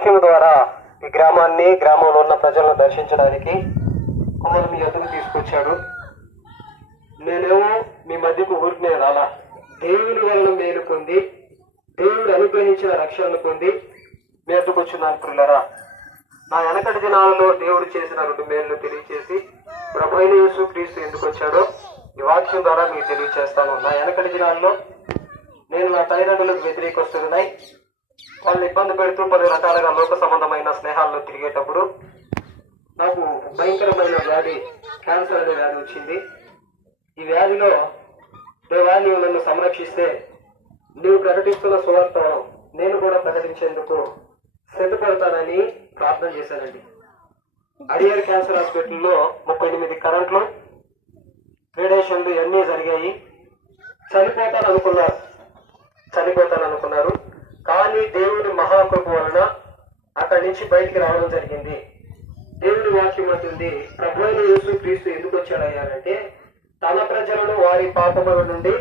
వాక్యం ద్వారా ఈ గ్రామాన్ని, గ్రామంలో ఉన్న ప్రజలను దర్శించడానికి మమ్మల్ని మీ ఎదురు తీసుకొచ్చాడు. నేనేమో మీ మధ్యకు ఊరినే రాలా, దేవుని వలన మేలు పొంది, దేవుడు అనుగ్రహించిన రక్షణను పొంది మీ ఎద్దుకు వచ్చినాను. ప్రియులారా, నా వెనకటి దినాలలో దేవుడు చేసిన 2 మేలు తెలియచేసి ప్రభు అయిన యేసు క్రీస్తు ఎందుకు వచ్చాడో ఈ వాక్యం ద్వారా మీకు తెలియచేస్తాను. నా వెనకటి దినాల్లో నేను నా తల్లిదండ్రులకు వ్యతిరేకొస్తున్నాయి, వాళ్ళని ఇబ్బంది పెడుతూ 10 రకాలుగా లోక సంబంధమైన స్నేహాల్లో తిరిగేటప్పుడు నాకు భయంకరమైన వ్యాధి, క్యాన్సర్ అనే వ్యాధి వచ్చింది. ఈ వ్యాధిలో దేవా నీవు నన్ను సంరక్షిస్తే నీవు ప్రకటిస్తున్న సువార్తను నేను కూడా ప్రకటించేందుకు సిద్ధపడతానని ప్రార్థన చేశానండి. అడియర్ క్యాన్సర్ హాస్పిటల్లో 38 కరెంట్లు, రేడియేషన్లు ఇవన్నీ జరిగాయి. చనిపోతాననుకున్నారు. కానీ దేవుని మహాకృప వలన అక్కడి నుంచి బయటికి రావడం జరిగింది. దేవుని వాక్యం అంటుంది, ప్రభు అయిన యేసు క్రీస్తు ఎందుకు వచ్చాడయ్యారంటే తన ప్రజలను వారి పాపముల నుండి